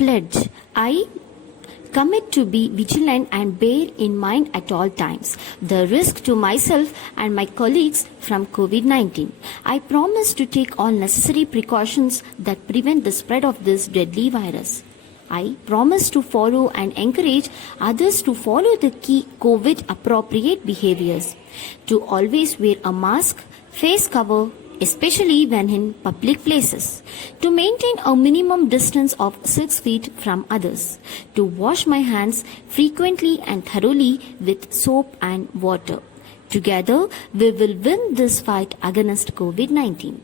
pledge. I commit to be vigilant and bear in mind at all times the risk to myself and my colleagues from COVID-19. I promise to take all necessary precautions that prevent the spread of this deadly virus. I promise to follow and encourage others to follow the key COVID appropriate behaviors, to always wear a mask, face cover, especially when in public places, to maintain a minimum distance of 6 feet from others, to wash my hands frequently and thoroughly with soap and water. Together, we will win this fight against COVID-19.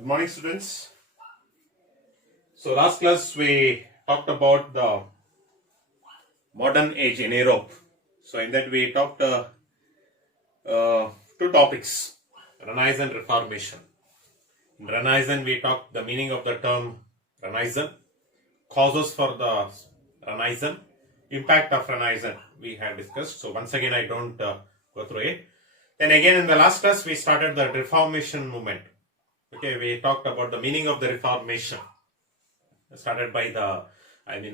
Good morning, students. So last class we talked about the modern age in Europe. So in that we talked two topics, Renaissance and Reformation. In Renaissance we talked the meaning of the term Renaissance, causes for the Renaissance, impact of Renaissance we have discussed. So once again I don't go through it. Then again in the last class we started the Reformation movement. Okay, we talked about the meaning of the Reformation. Started by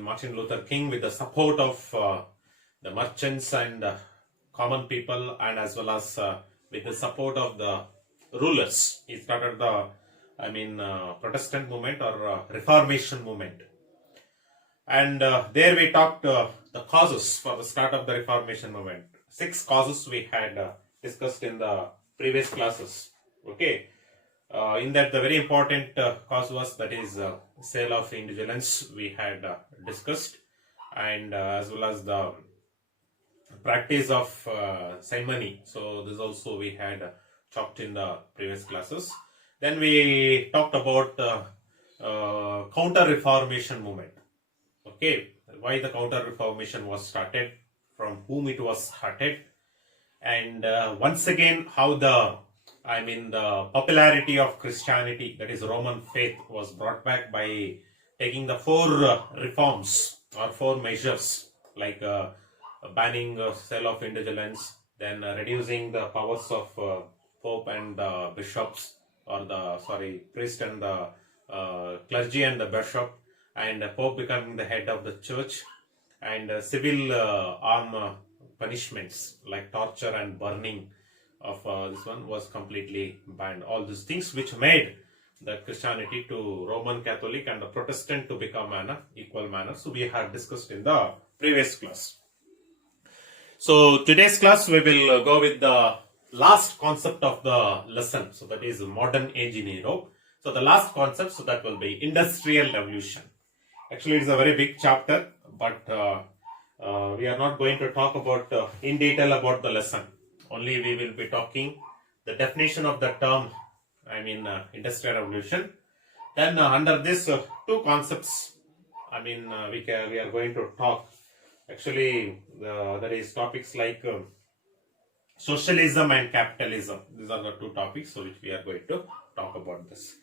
Martin Luther King with the support of the merchants and common people, and as well as with the support of the rulers. He started the Protestant movement or Reformation movement. And there we talked the causes for the start of the Reformation movement. 6 causes we had discussed in the previous classes. Okay. In that the very important cause was that is sale of indulgence we had discussed, and as well as the practice of simony. So this also we had talked in the previous classes. Then we talked about counter-reformation movement. Okay, why the counter-reformation was started, from whom it was started, and once again how the popularity of Christianity, that is Roman faith, was brought back by taking the 4 reforms or 4 measures, like banning sale of indulgence, then reducing the powers of Pope and bishops, or priest and the clergy and the bishop, and Pope becoming the head of the church, and civil arm punishments like torture and burning of this one was completely banned. All these things which made the Christianity to Roman Catholic and the Protestant to become an equal manner. So we have discussed in the previous class. So today's class we will go with the last concept of the lesson. So that is modern age in Europe. So the last concept, so that will be industrial revolution. Actually it's a very big chapter, but we are not going to talk about in detail about the lesson. Only we will be talking the definition of the term, industrial revolution. Then under this 2 concepts, we are going to talk. Actually, there is topics like socialism and capitalism. These are the 2 topics so which we are going to talk about this.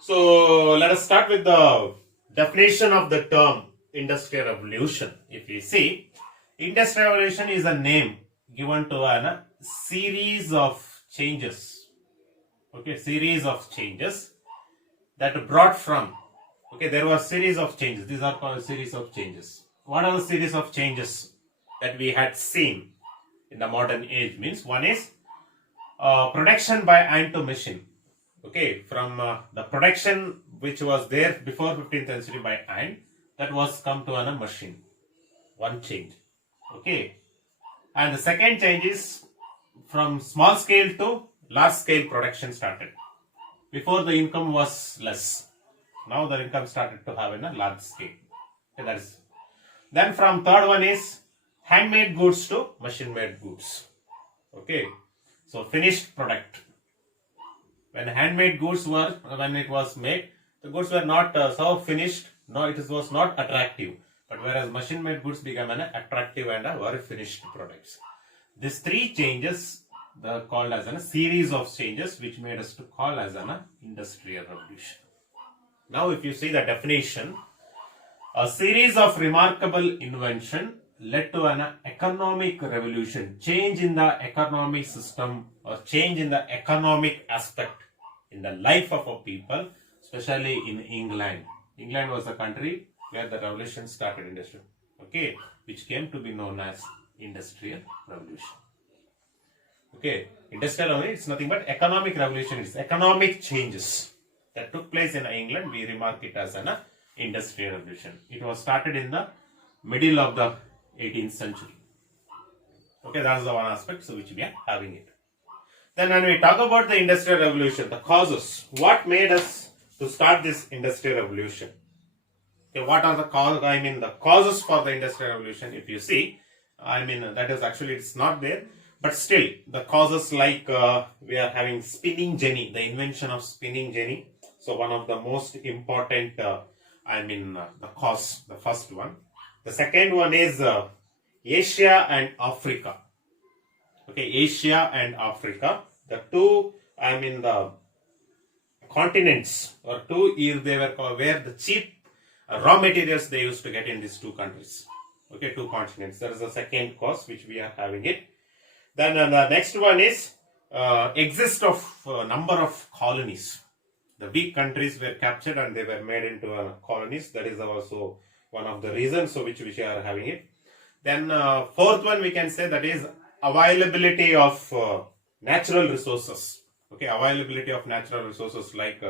So let us start with the definition of the term industrial revolution. If you see, industrial revolution is a name given to a series of changes. Okay, series of changes that brought from. Okay, there were series of changes. These are called series of changes. What are the series of changes that we had seen in the modern age? Means one is production by hand to machine. Okay, from the production which was there before 15th century by hand, that was come to a machine. One change. Okay. And the second change is from small scale to large scale production started. Before the income was less. Now the income started to have in a large scale. Okay, that is. Then from third one is handmade goods to machine made goods. Okay, so finished product. When handmade goods were, when it was made, the goods were not so finished. No, it was not attractive. But whereas machine-made goods became an attractive and very finished products. These three changes are called as a series of changes, which made us to call as an industrial revolution. Now, if you see the definition, a series of remarkable invention led to an economic revolution, change in the economic system or change in the economic aspect in the life of a people, especially in England. England was the country where the revolution started, industrial, okay, which came to be known as industrial revolution. Okay, industrial revolution is nothing but economic revolution. It's economic changes that took place in England. We remark it as an industrial revolution. It was started in the middle of the 18th century. Okay, that's the one aspect so which we are having it. Then when we talk about the industrial revolution, the causes, what made us to start this industrial revolution? Okay, what are the causes? I mean the causes for the industrial revolution, if you see, I mean that is actually it's not there, but still the causes like we are having spinning jenny, the invention of spinning jenny. So one of the most important, the cause, the first one. The second one is Asia and Africa. Okay, Asia and Africa, the two, the continents or two years they were called, where the cheap raw materials they used to get in these two countries. Okay, two continents. There is a second cause which we are having it. Then the next one is exist of number of colonies. The big countries were captured and they were made into colonies. That is also one of the reasons for which we are having it. Then fourth one we can say that is availability of natural resources. Okay, availability of natural resources like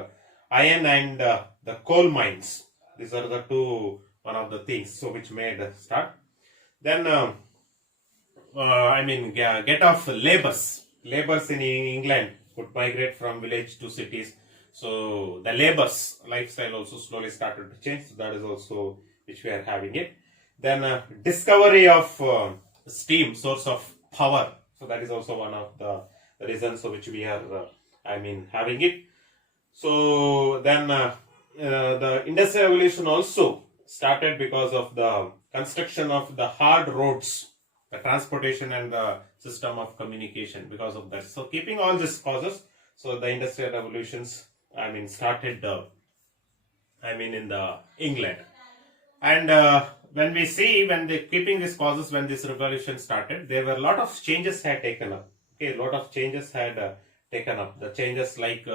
iron and the coal mines. These are the two, one of the things so which made start. Then get off laborers. Laborers in England would migrate from village to cities. So the laborers lifestyle also slowly started to change. So that is also which we are having it. Then discovery of steam, source of power. So that is also one of the reasons for which we are having it. So then the industrial revolution also started because of the construction of the hard roads, the transportation and the system of communication because of that. So keeping all these causes, so the industrial revolutions started in the England. And when we see, when they keeping these causes, when this revolution started, there were a lot of changes had taken up. Okay, a lot of changes had taken up. The changes like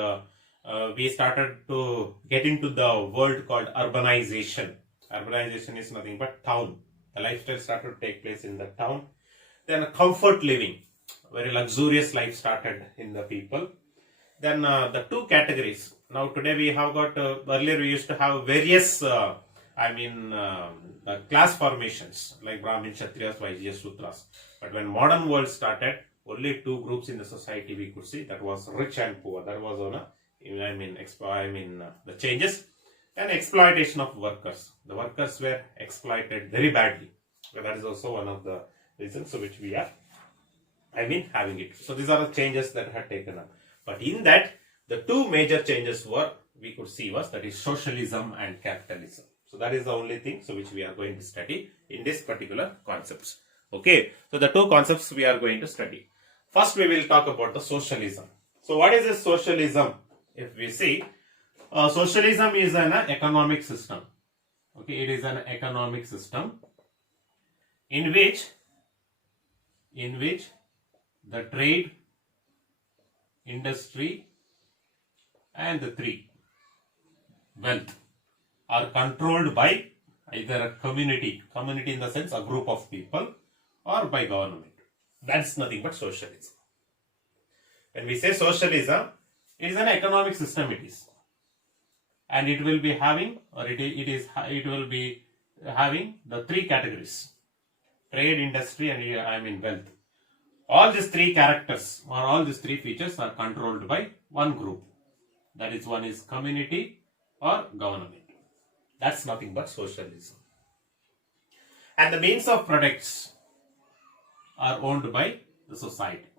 we started to get into the world called urbanization. Urbanization is nothing but town. The lifestyle started to take place in the town. Then comfort living, very luxurious life started in the people. Then the two categories. Now today we have got, earlier we used to have various class formations like Brahmin, Kshatriyas, Vaishyas, Sudras. But when modern world started, only two groups in the society we could see, that was rich and poor. That was on the changes. And exploitation of workers. The workers were exploited very badly. But that is also one of the reasons for which we are having it. So these are the changes that had taken up. But in that, the two major changes were, we could see was, that is socialism and capitalism. So that is the only thing so which we are going to study in this particular concepts. Okay, so the two concepts we are going to study. First we will talk about the socialism. So what is this socialism? If we see, socialism is an economic system. Okay, it is an economic system in which the trade, industry and the three, wealth, are controlled by either a community in the sense a group of people, or by government. That's nothing but socialism. When we say socialism, it is an economic system, it is. And it will be having, or it will be having the three categories: trade, industry and wealth. All these three characters or all these three features are controlled by one group. That is, one is community or government. That's nothing but socialism. And the means of products are owned by the society.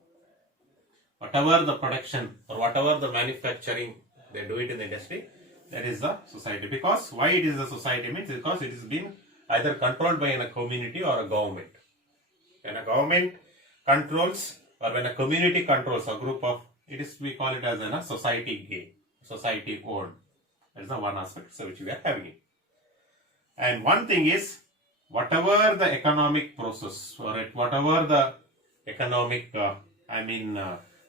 Whatever the production or whatever the manufacturing they do it in the industry, that is the society. Because why it is a society means because it is being either controlled by a community or a government. When a government controls or when a community controls a group of, we call it as a society game, society owned. That is the one aspect so which we are having it. And one thing is, whatever the economic process or whatever the economic,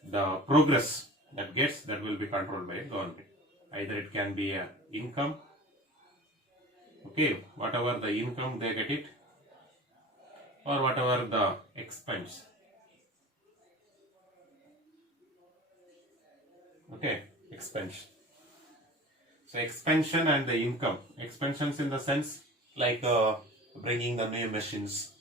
the progress that will be controlled by a government. Either it can be a income, okay, whatever the income they get it, or whatever the expense. Okay, expansion. So expansion and the income. Expansions in the sense like bringing the new machines,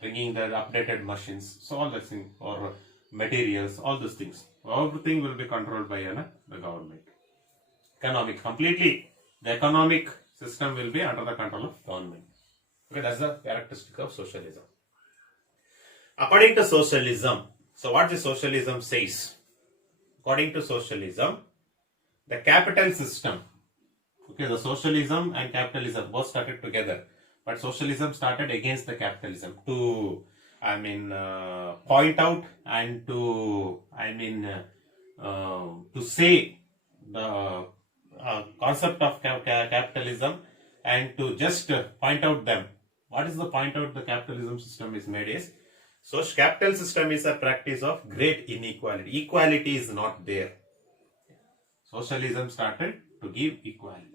bringing the updated machines, so all that thing, or materials, all those things. Everything will be controlled by the government. Completely the economic system will be under the control of government. Okay, that's the characteristic of socialism. According to socialism, so what the socialism says? According to socialism, the capital system, okay, the socialism and capitalism both started together, but socialism started against the capitalism to, point out and to say the concept of capitalism and to just point out them. What is the point out the capitalism system is made is, so capital system is a practice of great inequality. Equality is not there. Socialism started to give equality.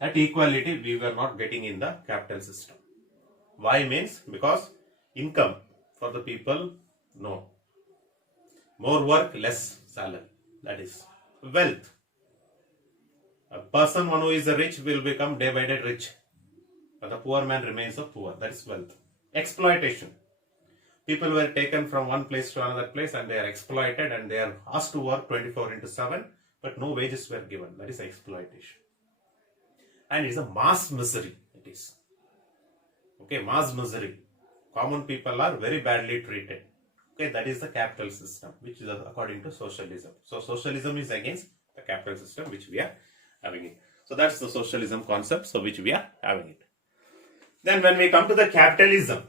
That equality we were not getting in the capital system. Why means because income for the people, no. More work, less salary. That is wealth. A person one who is rich will become day by day rich. But the poor man remains a poor. That is wealth. Exploitation. People were taken from one place to another place and they are exploited and they are asked to work 24/7, but no wages were given. That is exploitation. And it is a mass misery. It is. Okay, mass misery. Common people are very badly treated. Okay, that is the capital system, which is according to socialism. So socialism is against the capital system, which we are having it. So that's the socialism concept, so which we are having it. Then when we come to the capitalism,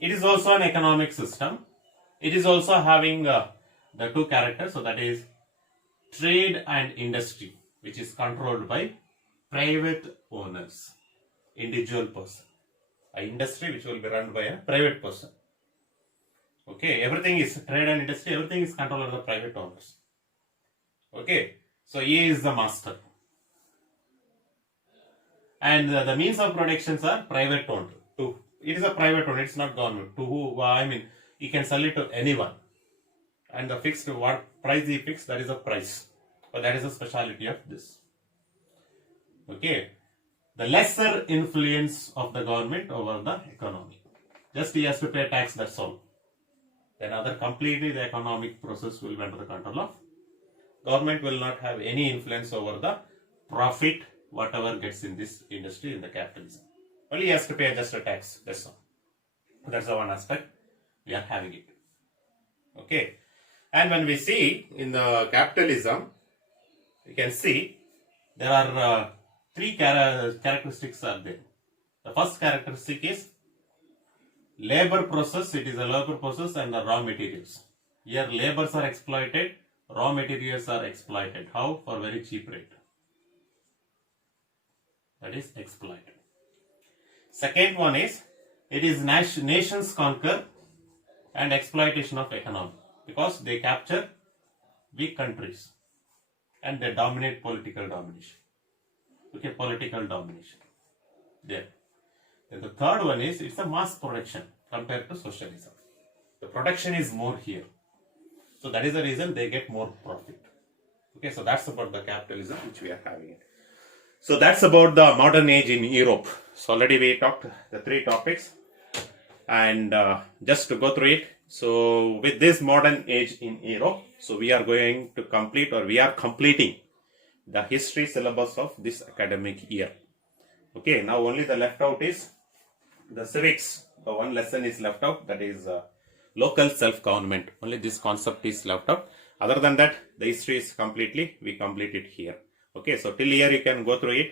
it is also an economic system. It is also having the two characters, so that is trade and industry, which is controlled by private owners, individual person. An industry which will be run by a private person. Okay, everything is trade and industry, everything is controlled by the private owners. Okay, so he is the master. And the means of productions are private owned. It is a private owned, it's not government. To who, he can sell it to anyone. And the fixed, what price he fixed, that is a price. But that is the speciality of this. Okay, the lesser influence of the government over the economy. Just he has to pay tax, that's all. Then completely the economic process will be under the control of government. Will not have any influence over the profit, whatever gets in this industry, in the capitalism. Only he has to pay just a tax, that's all. That's the one aspect we are having it. Okay, and when we see in the capitalism, you can see there are three characteristics are there. The first characteristic is labor process. It is a labor process and the raw materials. Here labors are exploited, raw materials are exploited. How? For very cheap rate. That is exploited. Second one is, it is nations conquer and exploitation of economy, because they capture weak countries and they dominate political domination. Okay, political domination. There. Then the third one is, it's a mass production compared to socialism. The production is more here. So that is the reason they get more profit. Okay, so that's about the capitalism which we are having it. So that's about the modern age in Europe. So already we talked the three topics, and just to go through it. So with this modern age in Europe, so we are going to complete, or we are completing the history syllabus of this academic year. Okay, now only the left out is the civics. So one lesson is left out, that is local self-government. Only this concept is left out. Other than that, the history is completely, we complete it here. Okay, so till here you can go through it.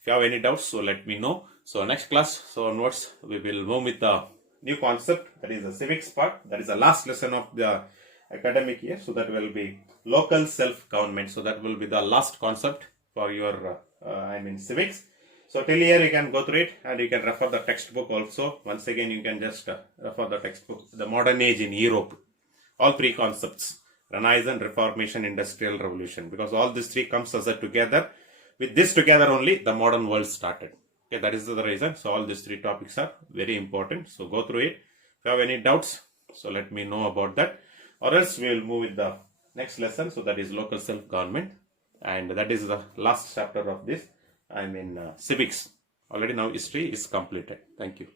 If you have any doubts, so let me know. So next class, so onwards, we will move with the new concept, that is the civics part. That is the last lesson of the academic year. So that will be local self-government. So that will be the last concept for your, civics. So till here you can go through it, and you can refer the textbook also. Once again, you can just refer the textbook. The modern age in Europe. All three concepts. Renaissance, Reformation, Industrial Revolution. Because all these three comes as a together. With this together only, the modern world started. Okay, that is the reason. So all these three topics are very important. So go through it. If you have any doubts, so let me know about that. Or else we will move with the next lesson. So that is local self-government. And that is the last chapter of this. Civics. Already now history is completed. Thank you.